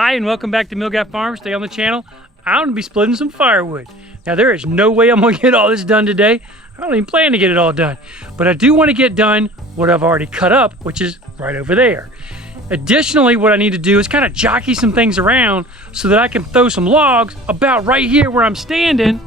Hi and welcome back to Milgap Farms. Stay on the channel. I'm gonna be splitting some firewood. Now there is no way I'm gonna get all this done today. I don't even plan to get it all done, but I do want to get done what I've already cut up, which is right over there. Additionally, what I need to do is kind of jockey some things around so that I can throw some logs about right here where I'm standing,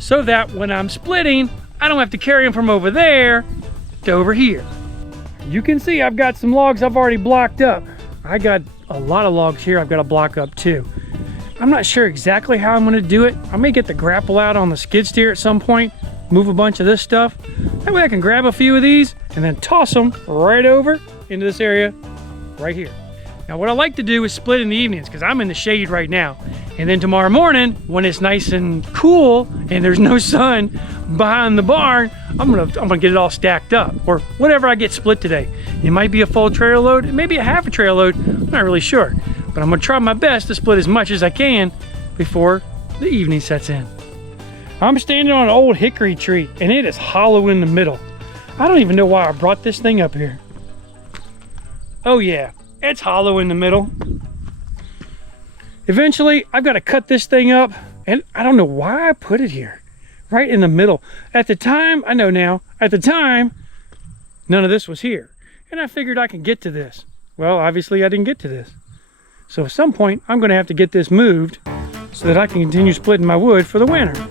so that when I'm splitting, I don't have to carry them from over there to over here. You can see I've got some logs I've already blocked up. I got a lot of logs here I've got to block up too. I'm not sure exactly how I'm going to do it. I may get the grapple out on the skid steer at some point, move a bunch of this stuff. That way I can grab a few of these and then toss them right over into this area right here. Now what I like to do is split in the evenings because I'm in the shade right now. And then tomorrow morning, when it's nice and cool and there's no sun behind the barn, I'm gonna get it all stacked up, or whatever I get split today. It might be a full trailer load, it may be a half a trailer load, I'm not really sure. But I'm gonna try my best to split as much as I can before the evening sets in. I'm standing on an old hickory tree and it is hollow in the middle. I don't even know why I brought this thing up here. Oh yeah, it's hollow in the middle. Eventually, I've got to cut this thing up, and I don't know why I put it here, right in the middle. At the time, I know now, at the time, none of this was here. And I figured I could get to this. Well, obviously I didn't get to this. So at some point, I'm gonna have to get this moved so that I can continue splitting my wood for the winter.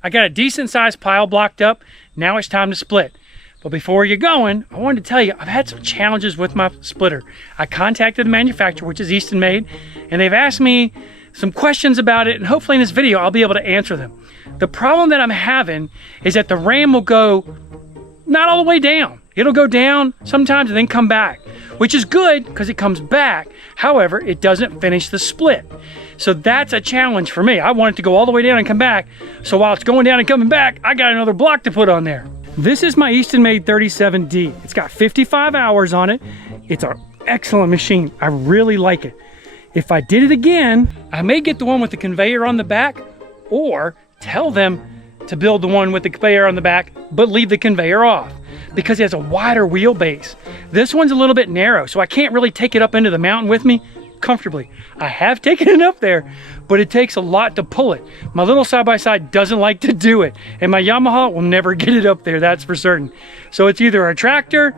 I got a decent sized pile blocked up. Now it's time to split. But before you're going, I wanted to tell you, I've had some challenges with my splitter. I contacted the manufacturer, which is Eastonmade, and they've asked me some questions about it, and hopefully in this video, I'll be able to answer them. The problem that I'm having is that the ram will go not all the way down. It'll go down sometimes and then come back, which is good because it comes back. However, it doesn't finish the split. So that's a challenge for me. I want it to go all the way down and come back. So while it's going down and coming back, I got another block to put on there. This is my Eastonmade 37D. It's got 55 hours on it. It's an excellent machine. I really like it. If I did it again, I may get the one with the conveyor on the back, or tell them to build the one with the conveyor on the back, but leave the conveyor off, because it has a wider wheelbase. This one's a little bit narrow, so I can't really take it up into the mountain with me comfortably. I have taken it up there, but it takes a lot to pull it. My little side-by-side doesn't like to do it, and my Yamaha will never get it up there, that's for certain. So it's either a tractor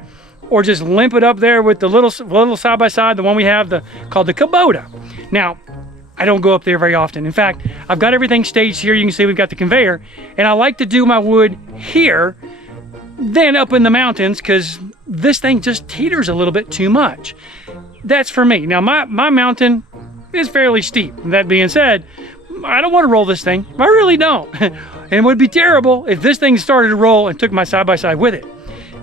or just limp it up there with the little side-by-side, the one we have, called the Kubota. Now, I don't go up there very often. In fact, I've got everything staged here. You can see we've got the conveyor, and I like to do my wood here, then up in the mountains, because this thing just teeters a little bit too much. That's for me. Now my mountain is fairly steep. That being said, I don't want to roll this thing. I really don't. And it would be terrible if this thing started to roll and took my side-by-side with it.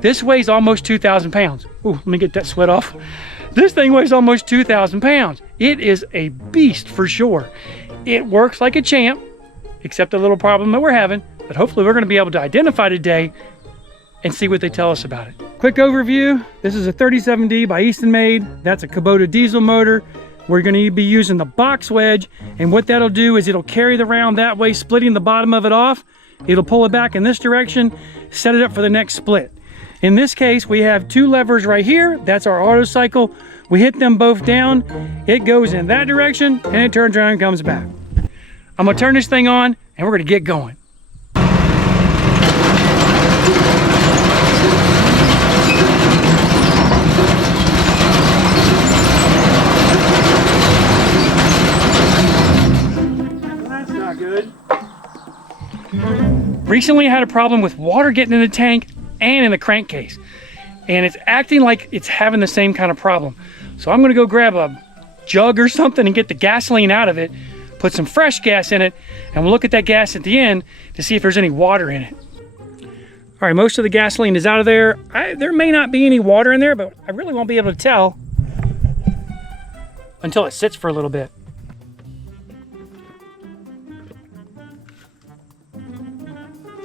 This weighs almost 2,000 pounds. Ooh, let me get that sweat off. This thing weighs almost 2,000 pounds. It is a beast for sure. It works like a champ, except the little problem that we're having, but hopefully we're going to be able to identify today and see what they tell us about it. Quick overview. This is a 37D by Eastonmade. That's a Kubota diesel motor. We're going to be using the box wedge, and what that'll do is it'll carry the round that way, splitting the bottom of it off. It'll pull it back in this direction, set it up for the next split. In this case, we have two levers right here. That's our auto cycle. We hit them both down. It goes in that direction, and it turns around and comes back. I'm going to turn this thing on, and we're going to get going. Recently I had a problem with water getting in the tank and in the crankcase, and it's acting like it's having the same kind of problem. So I'm gonna go grab a jug or something and get the gasoline out of it, put some fresh gas in it, and we'll look at that gas at the end to see if there's any water in it. All right, most of the gasoline is out of there. There may not be any water in there, but I really won't be able to tell until it sits for a little bit.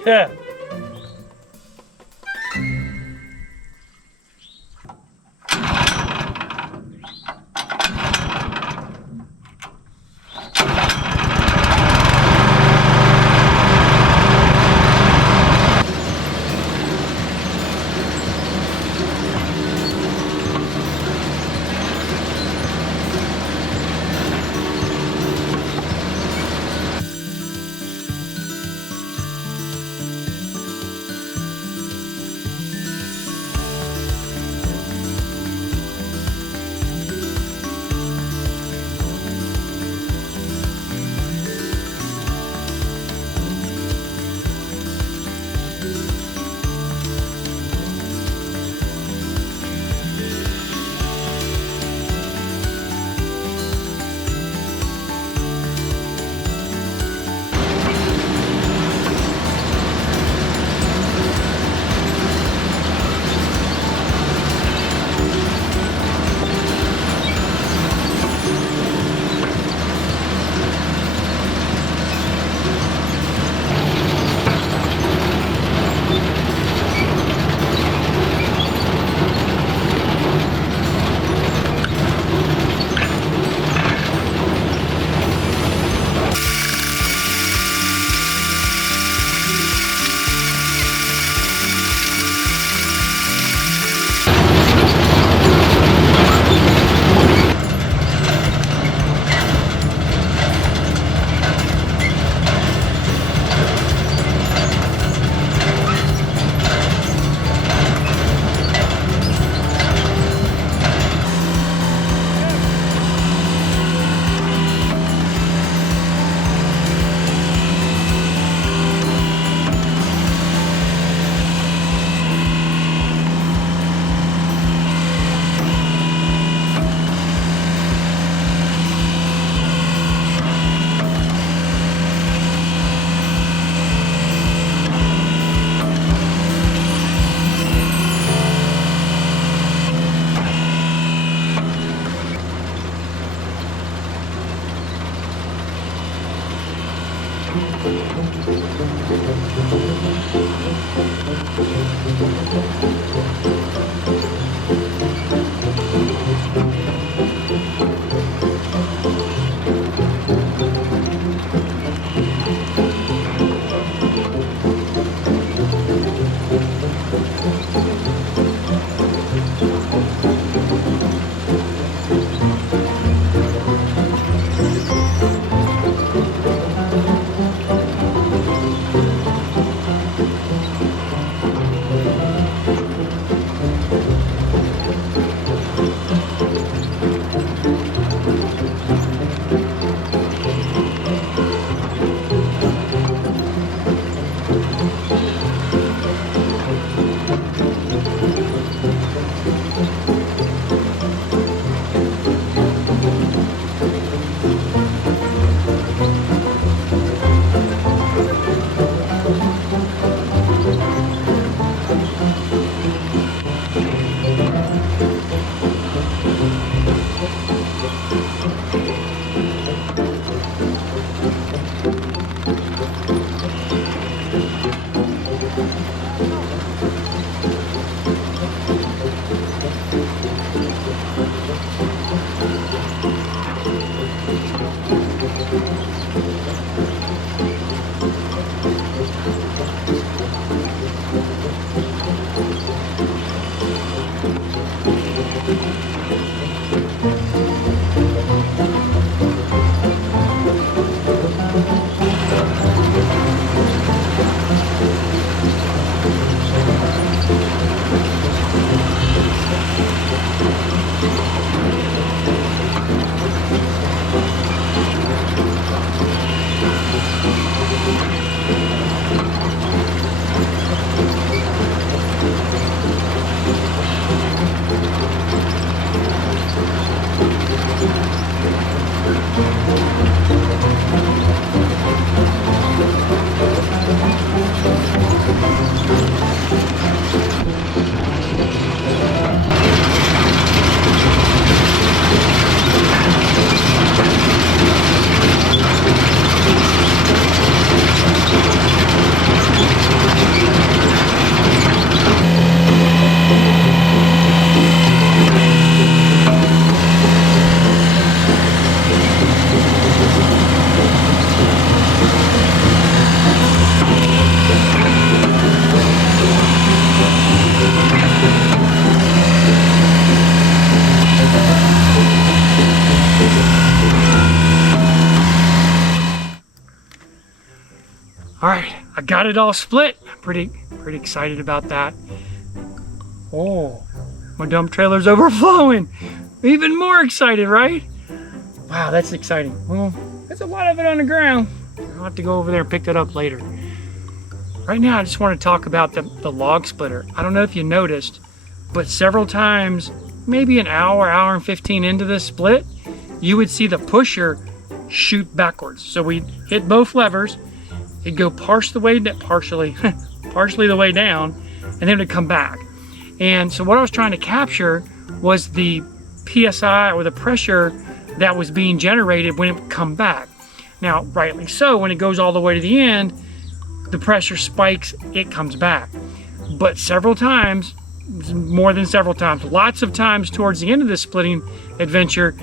Yeah. All right, I got it all split. Pretty excited about that. Oh, my dump trailer's overflowing. Even more excited, right? Wow, that's exciting. Well, there's a lot of it on the ground. I'll have to go over there and pick that up later. Right now, I just want to talk about the log splitter. I don't know if you noticed, but several times, maybe an hour and 15 into this split, you would see the pusher shoot backwards. So we hit both levers, it'd go partially the way down, and then it'd come back. And so what I was trying to capture was the PSI, or the pressure that was being generated when it would come back. Now, rightly so, when it goes all the way to the end, the pressure spikes, it comes back. But several times, more than several times, lots of times towards the end of this splitting adventure,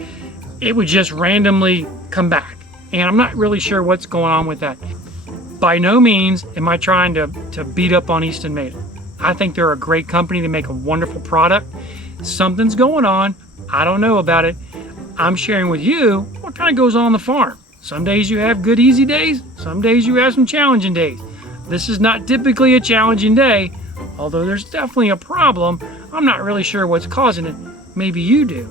it would just randomly come back. And I'm not really sure what's going on with that. By no means am I trying to beat up on Eastonmade. I think they're a great company. They make a wonderful product. Something's going on. I don't know about it. I'm sharing with you what kind of goes on the farm. Some days you have good, easy days. Some days you have some challenging days. This is not typically a challenging day, although there's definitely a problem. I'm not really sure what's causing it. Maybe you do.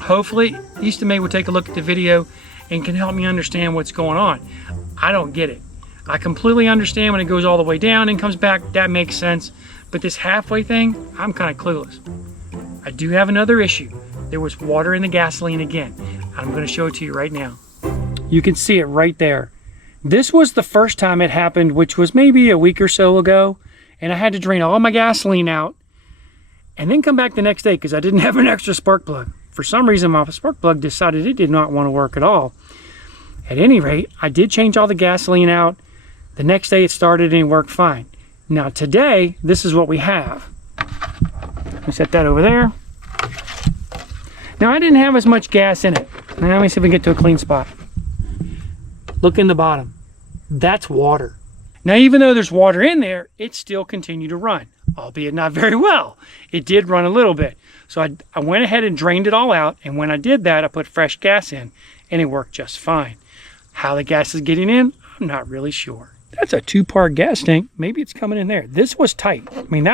Hopefully, Eastonmade will take a look at the video and can help me understand what's going on. I don't get it. I completely understand when it goes all the way down and comes back, that makes sense. But this halfway thing, I'm kind of clueless. I do have another issue. There was water in the gasoline again. I'm going to show it to you right now. You can see it right there. This was the first time it happened, which was maybe a week or so ago. And I had to drain all my gasoline out and then come back the next day because I didn't have an extra spark plug. For some reason, my spark plug decided it did not want to work at all. At any rate, I did change all the gasoline out. The next day it started and it worked fine. Now today, this is what we have. Let me set that over there. Now I didn't have as much gas in it. Now let me see if we can get to a clean spot. Look in the bottom. That's water. Now even though there's water in there, it still continued to run, albeit not very well. It did run a little bit. So I went ahead and drained it all out, and when I did that, I put fresh gas in, and it worked just fine. How the gas is getting in, I'm not really sure. That's a 2-part gas tank. Maybe it's coming in there. This was tight. I mean,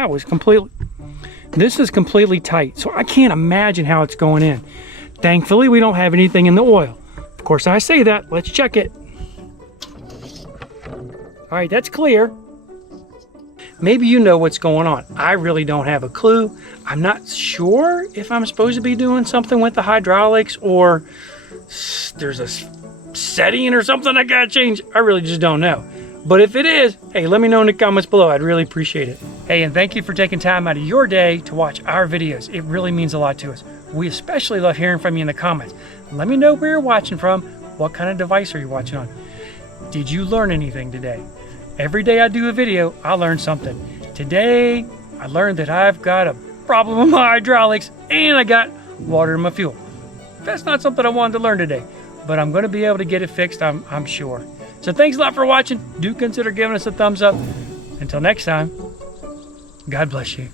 this is completely tight. So I can't imagine how it's going in. Thankfully, we don't have anything in the oil. Of course, I say that. Let's check it. All right, that's clear. Maybe you know what's going on. I really don't have a clue. I'm not sure if I'm supposed to be doing something with the hydraulics, or there's a setting or something I gotta change. I really just don't know. But if it is, hey, let me know in the comments below. I'd really appreciate it. Hey, and thank you for taking time out of your day to watch our videos. It really means a lot to us. We especially love hearing from you in the comments. Let me know where you're watching from. What kind of device are you watching on? Did you learn anything today? Every day I do a video, I learn something. Today, I learned that I've got a problem with my hydraulics and I got water in my fuel. That's not something I wanted to learn today, but I'm going to be able to get it fixed, I'm sure. So thanks a lot for watching. Do consider giving us a thumbs up. Until next time, God bless you.